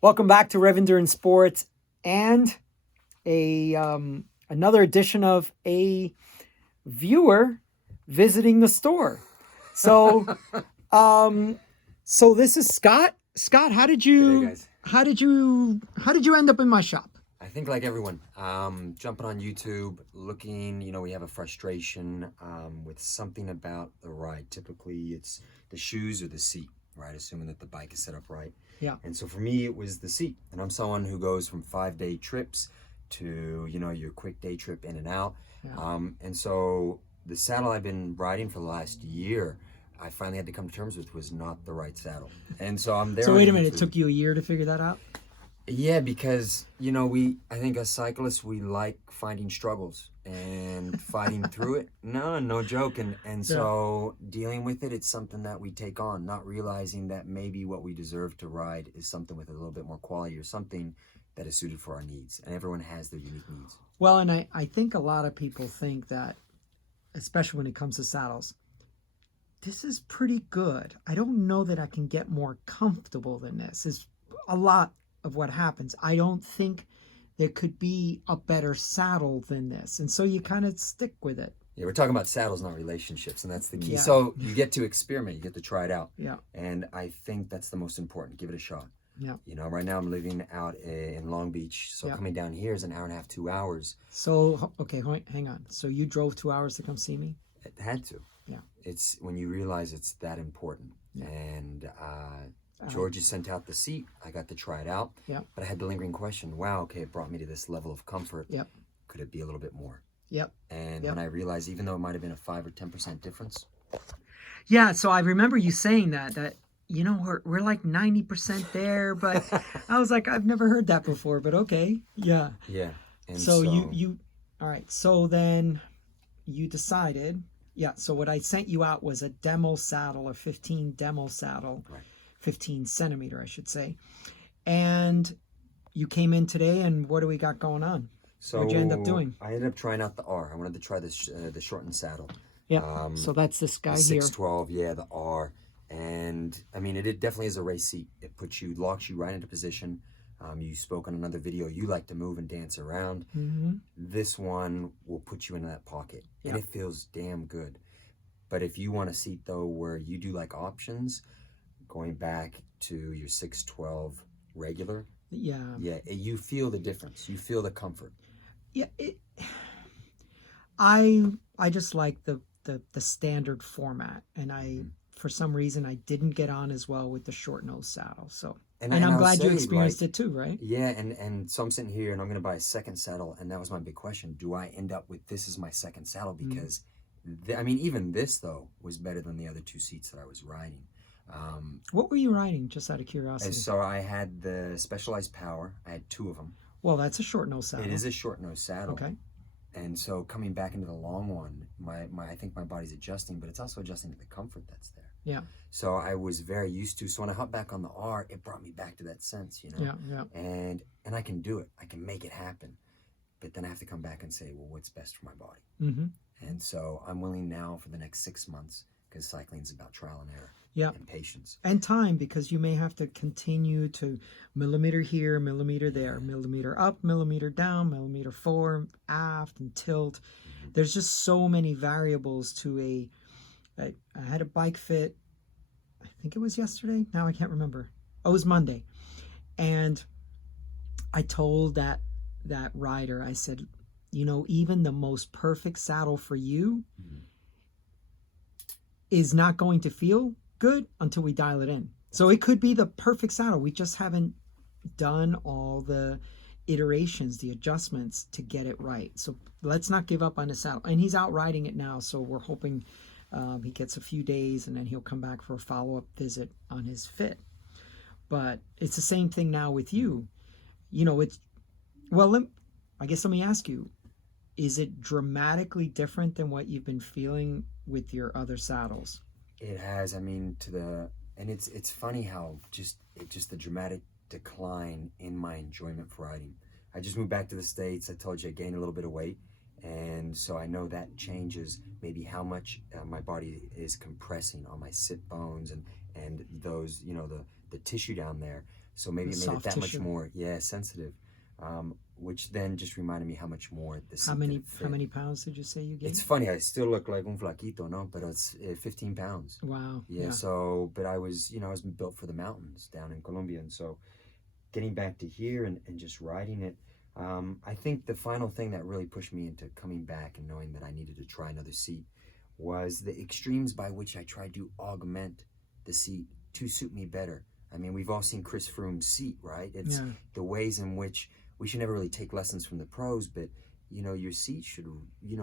Welcome back to REV Endurance Sports and a another edition of a viewer visiting the store. So, so this is Scott. Scott, how did Hey you guys. end up in my shop? I think like everyone, jumping on YouTube, looking, we have a frustration with something about the ride. Typically it's the shoes or the seat, right? Assuming that the bike is set up right. Yeah. And so for me, it was the seat. And I'm someone who goes from 5-day trips to, your quick day trip in and out. Yeah. And so the saddle I've been riding for the last year, I finally had to come to terms with was not the right saddle. And so I'm there. So on wait a minute, it YouTube. took you a year to figure that out? Yeah, because I think as cyclists we like finding struggles and fighting through it. No joke. And so dealing with it, it's something that we take on, not realizing that maybe what we deserve to ride is something with a little bit more quality or something that is suited for our needs. And everyone has their unique needs. Well, and I think a lot of people think that, especially when it comes to saddles, this is pretty good. I don't know that I can get more comfortable than this. Is a lot of what happens. I don't think there could be a better saddle than this. And so you kind of stick with it. Yeah, we're talking about saddles, not relationships, and that's the key. Yeah. So you get to experiment, you get to try it out. Yeah. And I think that's the most important. Give it a shot. Yeah. Right now I'm living out in Long Beach, so Yeah. coming down here is an hour and a half, 2 hours. So, okay, hang on. So you drove 2 hours to come see me? It had to. Yeah. It's when you realize it's that important. Yeah. And George has sent out the seat. I got to try it out. Yeah. But I had the lingering question, wow, okay, it brought me to this level of comfort. Yep. Could it be a little bit more? Yep. And Yep. when I realized, even though it might have been a 5 or 10% difference. Yeah, so I remember you saying that we're like 90% there, but I was like, I've never heard that before, but okay. Yeah. Yeah. And So you all right. So then you decided, yeah, so what I sent you out was a demo saddle, a 15 demo saddle, Right. 15 centimeter, I should say. And you came in today, and what do we got going on? So What'd you end up doing? I ended up trying out the R. I wanted to try this the shortened saddle. Yeah. So that's this guy The here. 612, yeah, the R. And I mean, it definitely is a race seat. It locks you right into position. You spoke on another video, you like to move and dance around. Mm-hmm. This one will put you into that pocket, and Yeah. it feels damn good. But if you want a seat though where you do like options, going back to your 612 regular, Yeah. you feel the difference. You feel the comfort. Yeah. I just like the standard format, and for some reason I didn't get on as well with the short nose saddle. So and I'm I'll glad you say, experienced like, it too, right? Yeah, and so I'm sitting here and I'm gonna buy a second saddle, and that was my big question. Do I end up with this as my second saddle? Because I mean, even this though was better than the other two seats that I was riding. What were you riding, just out of And curiosity? so I had the Specialized Power. I had two of them. Well, that's a short nose saddle. It is a short nose saddle. Okay. And so coming back into the long one, I think my body's adjusting, but it's also adjusting to the comfort that's there. Yeah. So I was very used to. So when I hopped back on the R, it brought me back to that sense, Yeah. Yeah. And I can do it. I can make it happen. But then I have to come back and say, well, what's best for my body? Mm-hmm. And so I'm willing now for the next 6 months, because cycling is about trial and error. Yeah. And patience. And time, because you may have to continue to millimeter here, millimeter there, millimeter up, millimeter down, millimeter forward, aft, and tilt. Mm-hmm. There's just so many variables to I had a bike fit, I think it was yesterday. Now I can't remember. Oh, it was Monday. And I told that rider, I said, even the most perfect saddle for you is not going to feel good until we dial it in. So it could be the perfect saddle. We just haven't done all the iterations, the adjustments to get it right. So let's not give up on the saddle. And he's out riding it now, so we're hoping he gets a few days, and then he'll come back for a follow-up visit on his fit. But it's the same thing now with you. It's, well, I guess let me ask you, is it dramatically different than what you've been feeling with your other saddles? It has. I mean, and it's funny how just the dramatic decline in my enjoyment for riding. I just moved back to the States. I told you I gained a little bit of weight, and so I know that changes maybe how much my body is compressing on my sit bones and those the tissue down there. So maybe The it made it soft that much tissue. more, yeah, sensitive. Which then just reminded me how much more the How seat many could fit. how many pounds did you say you It's gained? funny, I still look like un flaquito, no? But it's 15 pounds. Wow. Yeah, Yeah. so, but I was built for the mountains down in Colombia. And so getting back to here and just riding it, I think the final thing that really pushed me into coming back and knowing that I needed to try another seat was the extremes by which I tried to augment the seat to suit me better. I mean, we've all seen Chris Froome's seat, right? It's Yeah. the ways in which we should never really take lessons from the pros, but your seat should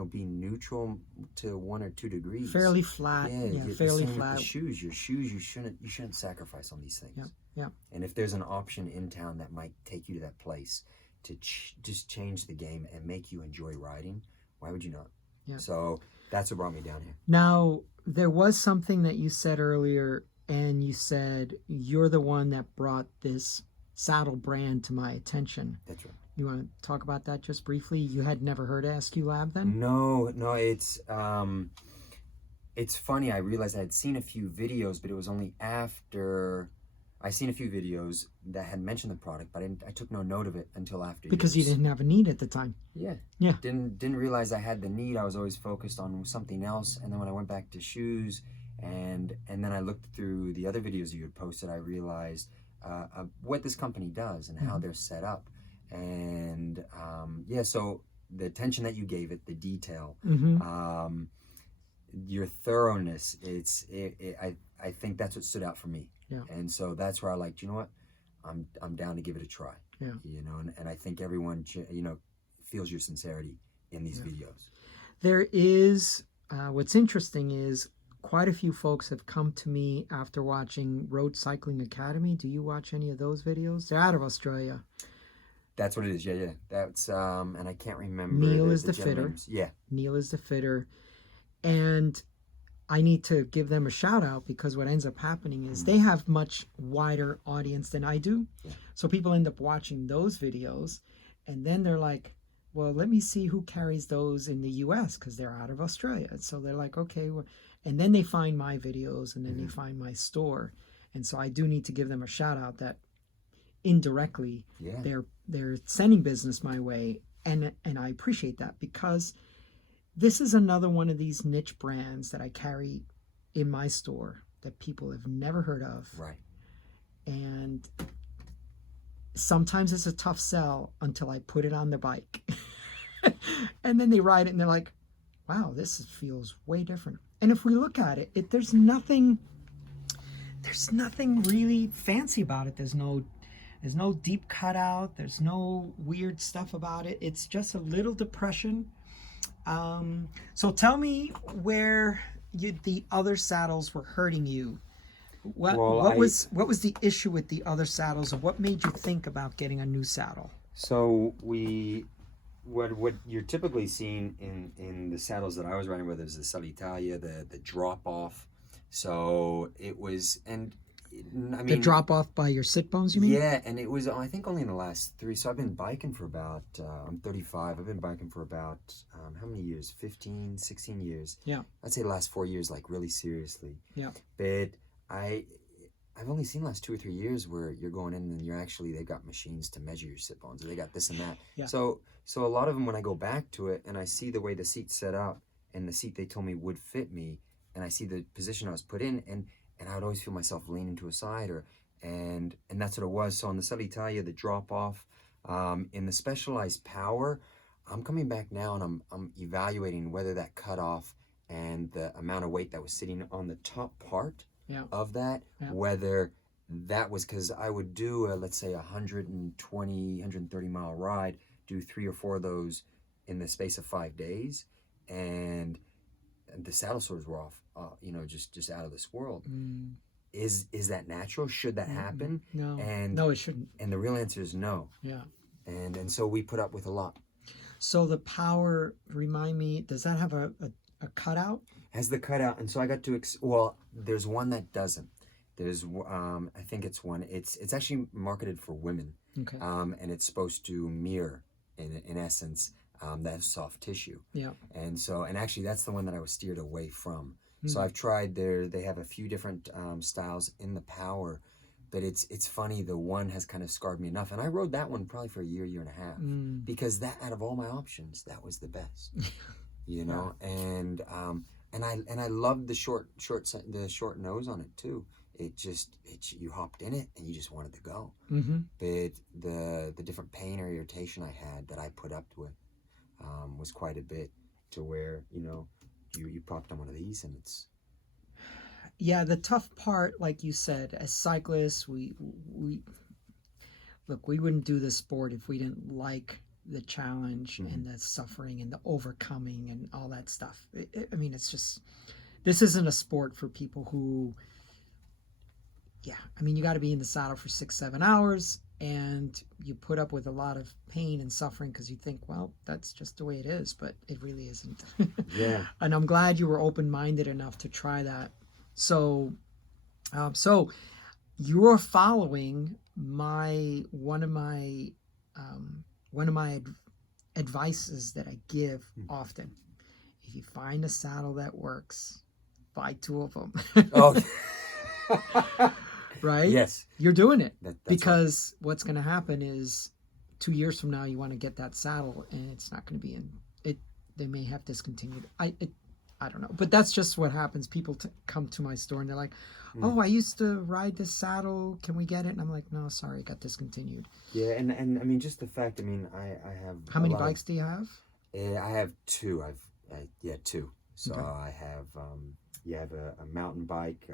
be neutral to 1 or 2 degrees. Fairly flat. Yeah, Yeah. the Fairly same with the flat. shoes. Your shoes, you shouldn't sacrifice on these Yeah. things. Yeah. And if there's an option in town that might take you to that place to just change the game and make you enjoy riding, why would you not? Yeah. So that's what brought me down here. Now, there was something that you said earlier, and you said you're the one that brought this saddle brand to my attention. That's right. You want to talk about that just briefly? You had never heard of SQ Lab then? No, it's funny. I realized I had seen a few videos, but it was only after I seen a few videos that had mentioned the product, but I took no note of it until after. Because you years. didn't have a need at the time. Yeah. Yeah. Didn't realize I had the need. I was always focused on something else. And then when I went back to shoes and then I looked through the other videos you had posted, I realized what this company does and how they're set up. And so the attention that you gave it, the detail, your thoroughness, I think that's what stood out for me. Yeah. And so that's where I liked, you know what, I'm down to give it a try. Yeah. And I think everyone feels your sincerity in these videos. There is what's interesting is quite a few folks have come to me after watching Road Cycling Academy. Do you watch any of those videos? They're out of Australia. That's what it is. Yeah. That's and I can't remember. Neil is the fitter. gentleman's- Yeah. Neil is the fitter. And I need to give them a shout out because what ends up happening is they have much wider audience than I do. Yeah. So people end up watching those videos and then they're like, well, let me see who carries those in the US because they're out of Australia. So they're like, okay. Well, and then they find my videos and then they find my store. And so I do need to give them a shout out that indirectly they're sending business my way. And I appreciate that because this is another one of these niche brands that I carry in my store that people have never heard of. Right. And sometimes it's a tough sell until I put it on the bike. And then they ride it and they're like, wow, this feels way different. And if we look at it, there's nothing really fancy about it. There's no deep cutout. There's no weird stuff about it. It's just a little depression. So tell me where the other saddles were hurting you. What was the issue with the other saddles, or what made you think about getting a new saddle? So what you're typically seeing in the saddles that I was riding with is the Salitalia, the drop off. So it was, and I mean, the drop off by your sit bones, you mean? Yeah, and it was, I think, only in the last 3. So I've been biking for about, I'm 35. I've been biking for about, how many years? 15, 16 years. Yeah. I'd say the last 4 years, like really seriously. Yeah. But I've only seen the last 2 or 3 years where you're going in and they've got machines to measure your sit bones. They got this and that. Yeah. So a lot of them, when I go back to it and I see the way the seat's set up and the seat they told me would fit me, and I see the position I was put in, and I would always feel myself leaning to a side, and that's what it was. So on the Salitalia, the drop off, in the Specialized Power, I'm coming back now and I'm evaluating whether that cutoff and the amount of weight that was sitting on the top part of that, whether that was because I would do let's say 120, 130 mile ride, do 3 or 4 of those in the space of 5 days, and the saddle sores were off, just out of this world. Is that natural? Should that happen? No. And no, it shouldn't. And the real answer is no. Yeah. And so we put up with a lot. So the Power, remind me, does that have a cutout? Has the cutout, and so I got to there's one that doesn't. There's I think it's one. It's actually marketed for women. Okay. And it's supposed to mirror in essence that soft tissue. Yeah. And actually that's the one that I was steered away from. So I've tried they have a few different styles in the Power, but it's funny. The one has kind of scarred me enough, and I rode that one probably for a year and a half, because that, out of all my options, that was the best. You know, and I loved the short nose on it too. You hopped in it and you just wanted to go. But the different pain or irritation I had that I put up with was quite a bit, to where, you know, you popped on one of these and it's... Yeah, the tough part, like you said, as cyclists, we look, we wouldn't do this sport if we didn't like the challenge and the suffering and the overcoming and all that stuff. I mean, it's just, this isn't a sport for people who, I mean, you got to be in the saddle for 6-7 hours, and you put up with a lot of pain and suffering because you think, well, that's just the way it is, but it really isn't. Yeah. And I'm glad you were open-minded enough to try that. So you're following one of my advices that I give often. If you find a saddle that works, buy 2 of them. Oh. Right? Yes. You're doing it. That's because what's going to happen is 2 years from now, you want to get that saddle and it's not going to be in it. They may have discontinued. I don't know, but that's just what happens. People come to my store and they're like, oh, I used to ride this saddle. Can we get it? And I'm like, no, sorry, it got discontinued. Yeah. And I mean, just the fact, I mean, I have... How many bikes do you have? I have 2. 2. So Okay. I have, I have a mountain bike,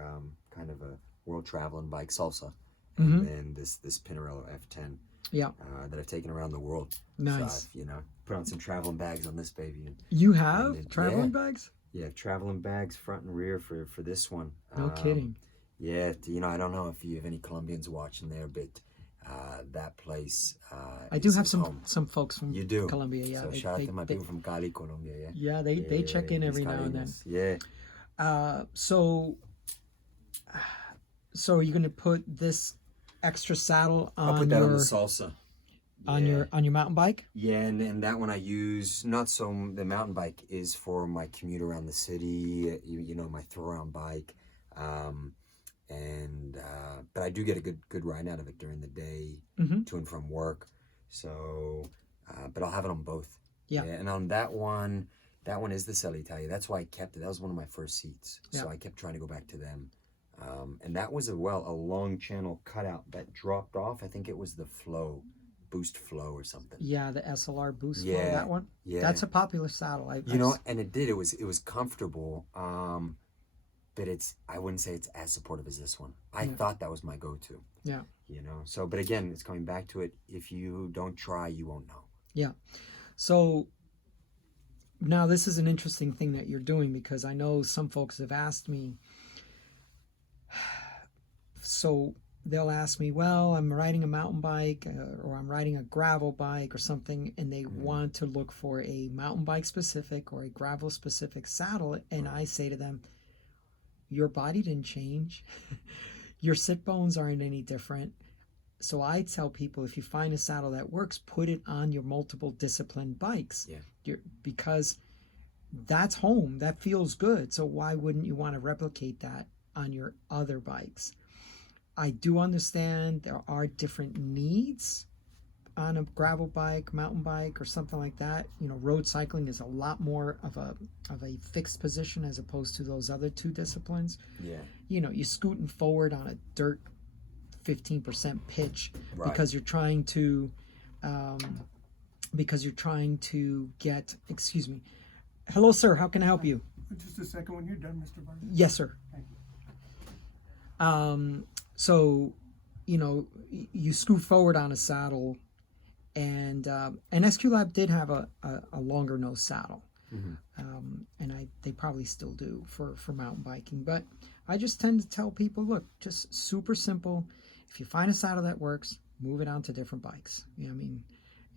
kind of a world traveling bike, Salsa, and then this Pinarello F10. Yeah. That I've taken around the world. Nice. So I've, you know, put on some traveling bags on this baby. You have then, traveling bags? Yeah, traveling bags front and rear for this one. No kidding. Yeah, you know, I don't know if you have any Colombians watching there, but that place. I do have home. some folks from You do. Colombia. Yeah. So shout out to my people from Cali, Colombia. Yeah. Yeah, they check in every now and then. Yeah. So are you going to put this extra saddle on I'll put that on the Salsa. On your mountain bike? Yeah, and that one I use, not so, the mountain bike is for my commute around the city, you know, my throw around bike. But I do get a good ride out of it during the day, to and from work. So, but I'll have it on both. Yeah. And on that one is the Cell Italia. That's why I kept it. That was one of my first seats. So I kept trying to go back to them. And that was a long channel cutout that dropped off. I think it was the Boost Flow or something. Yeah, the SLR Boost Flow, that one. Yeah, that's a popular saddle. And it was comfortable. But I wouldn't say it's as supportive as this one. I thought that was my go-to. Yeah. You know. So, but again, it's coming back to it. If you don't try, you won't know. Yeah. So now this is an interesting thing that you're doing, because I know some folks have asked me. So they'll ask me, well, I'm riding a mountain bike or I'm riding a gravel bike or something, and they want to look for a mountain bike specific or a gravel specific saddle. And I say to them, your body didn't change. Your sit bones aren't any different. So I tell people, if you find a saddle that works, put it on your multiple discipline bikes. Yeah. Because that's home. That feels good. So why wouldn't you want to replicate that on your other bikes? I do understand there are different needs on a gravel bike, mountain bike, or something like that. You know, road cycling is a lot more of a fixed position as opposed to those other 2 disciplines. Yeah. You know, you're scooting forward on a dirt 15% pitch, right, because you're trying to get, excuse me. Hello, sir. How can I help you? Just a second, when you're done, Mr. Vargas. Yes, sir. Thank you. So, you know, you scoot forward on a saddle, and SQ Lab did have a longer nose saddle, and they probably still do for mountain biking. But I just tend to tell people, look, just super simple. If you find a saddle that works, move it onto different bikes. You know, I mean,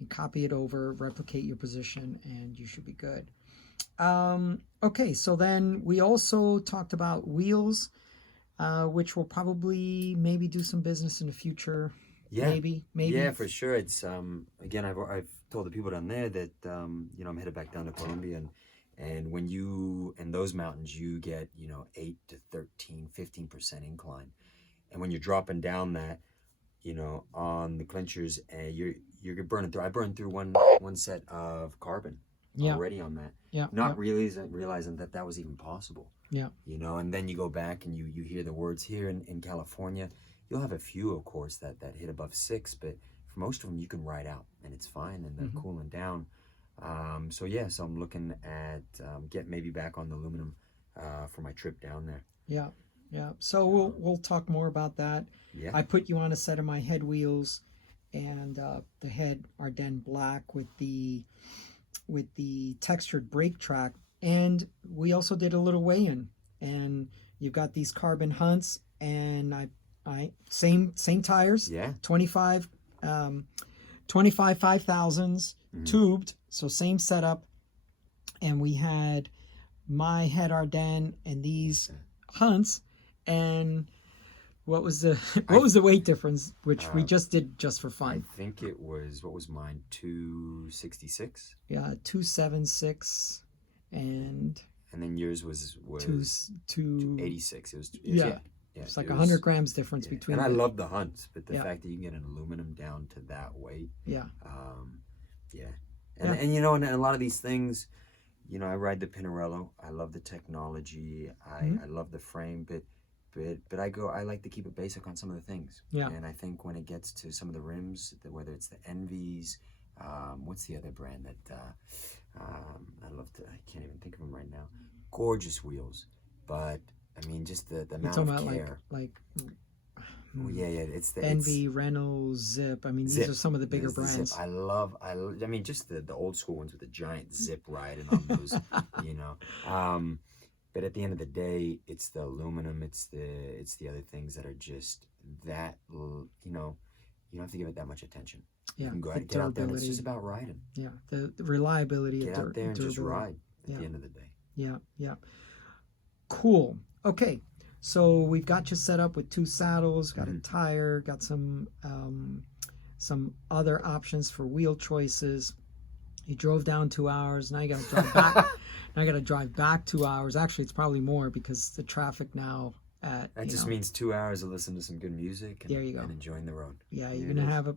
you copy it over, replicate your position, and you should be good. Okay, so then we also talked about wheels. Which will probably maybe do some business in the future. Yeah. Maybe. Yeah, for sure. It's again, I've told the people down there that you know, I'm headed back down to Colombia, and when you in those mountains, you get, you know, 8 to 13, 15% incline, and when you're dropping down that, you know, on the clinchers, you're burning through. I burned through one set of carbon Yeah. already on that. Yeah. Not realizing that that was even possible. Yeah. You know, and then you go back and you hear the words here in California. You'll have a few, of course, that hit above 6, but for most of them, you can ride out and it's fine and they're cooling down. So yes, I'm looking at get maybe back on the aluminum for my trip down there. Yeah. Yeah. So we'll talk more about that. Yeah. I put you on a set of my head wheels, and the head Ardennes black with the textured brake track, and we also did a little weigh-in, and you've got these carbon hunts, and I same tires, Yeah. 25 5000s tubed, so same setup, and we had my head Ardennes and these hunts, and what was the weight difference, which we just did just for I fun? think it was, what was mine, 266, Yeah, 276, and then yours was two 86. It was yeah. yeah. It's like it 100 was- grams difference yeah. between. And I the- love the hunts, but the Yeah. fact that you can get an aluminum down to that weight, Yeah. yeah. Yeah. And you know, and a lot of these things, you know, I ride the Pinarello. I love the technology. I love the frame, but I like to keep it basic on some of the things. Yeah. And I think when it gets to some of the rims, whether it's the Envies, what's the other brand that I can't even think of them right now. Gorgeous wheels, but I mean, just the You're amount talking of about care. like Yeah, it's the Envy, Renault, Zip. I mean, these Zip. are some of the bigger There's the Zip. brands. I mean, just the old school ones with the giant zip riding on those, you know. But at the end of the day, it's the aluminum, it's the other things that are just that, you know, you don't have to give it that much attention. Yeah, You can go the out, get out there, and it's durability. just about riding. Yeah, the reliability Get of out there and just durability. ride at Yeah. the end of the day. Yeah, yeah. Cool. Okay, so we've got you set up with 2 saddles, got a tire, got some other options for wheel choices. You drove down 2 hours. Now you got to drive back. Now I got to drive back 2 hours. Actually, it's probably more because the traffic now at That just means 2 hours of listening to some good music and, There you go. and enjoying the road. yeah, There you're it gonna is. have a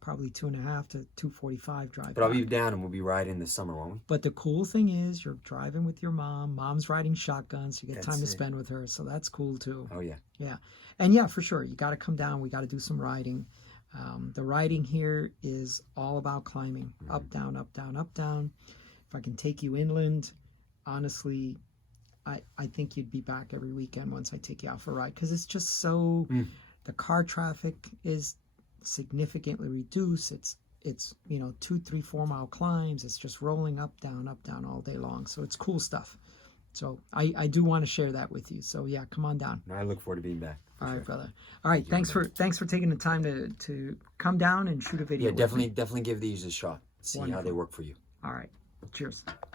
probably 2.5 to 2:45 drive. But I'll back. be down and we'll be riding this summer, won't we? But the cool thing is you're driving with your mom. Mom's riding shotgun, so you get That's time to it. spend with her. So that's cool too. Oh, yeah. Yeah, and yeah, for sure, you got to come down. We got to do some riding. The riding here is all about climbing, up, down, up, down, up, down. If I can take you inland, honestly, I think you'd be back every weekend once I take you out for a ride, because it's just so. The car traffic is significantly reduced. It's 2, 3, 4 mile climbs. It's just rolling up, down all day long. So it's cool stuff. So I do want to share that with you. So yeah, come on down. And I look forward to being back. for All right, sure. brother. All right, thanks for taking the time to come down and shoot a video. Yeah, with me. definitely give these a shot. See how they Wonderful. work for you. All right, cheers.